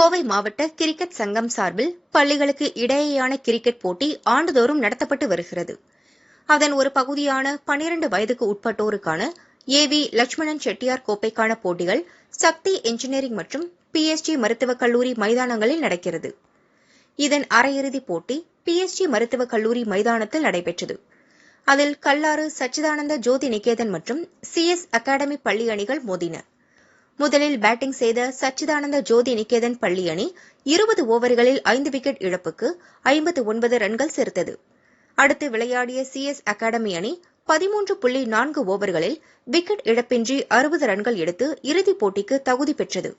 கோவை மாவட்ட கிரிக்கெட் சங்கம் சார்பில் பள்ளிகளுக்கு இடையேயான கிரிக்கெட் போட்டி ஆண்டுதோறும் நடத்தப்பட்டு வருகிறது. அதன் ஒரு பகுதியான 12 வயதுக்கு உட்பட்டோருக்கான ஏவி லட்சுமணன் செட்டியார் கோப்பைக்கான போட்டிகள் சக்தி என்ஜினியரிங் மற்றும் பிஎஸ்ஜி மருத்துவக் கல்லூரி மைதானங்களில் நடக்கிறது. இதன் அரையிறுதிப் போட்டி பிஎஸ்ஜி மருத்துவக் கல்லூரி மைதானத்தில் நடைபெற்றது. அதில் கல்லாறு சச்சிதானந்த ஜோதி நிகேதன் மற்றும் சிஎஸ் அகாடமி பள்ளி அணிகள் மோதின. முதலில் பேட்டிங் செய்த சச்சிதானந்த ஜோதி நிகேதன் பள்ளி அணி 20 ஓவர்களில் 5 விக்கெட் இழப்புக்கு 59 ரன்கள் சேர்த்தது. அடுத்து விளையாடிய சிஎஸ் அகாடமி அணி 13.4 ஓவர்களில் விக்கெட் இழப்பின்றி 60 ரன்கள் எடுத்து இறுதிப் போட்டிக்கு தகுதி பெற்றது.